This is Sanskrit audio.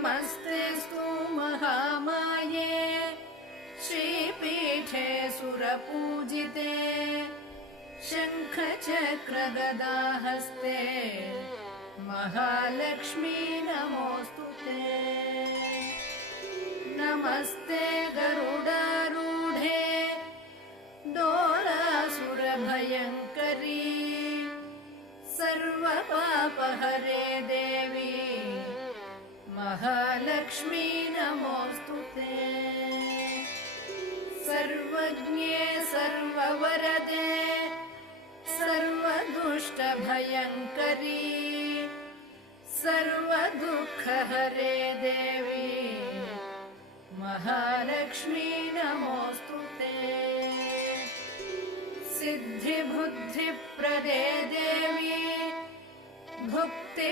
नमस्तेऽस्तु महामाये श्रीपीठे सुरपूजिते शङ्खचक्रगदाहस्ते महालक्ष्मी नमोऽस्तुते। नमस्ते गरुडारूढे डोलासुरभयङ्करी सर्वपापहरे देवी महालक्ष्मी नमोऽस्तुते। सर्वज्ञे सर्ववरदे सर्वदुष्टभयङ्करी सर्वदुःखहरे देवी महालक्ष्मी नमोऽस्तुते। सिद्धिबुद्धिप्रदे देवी भुक्ति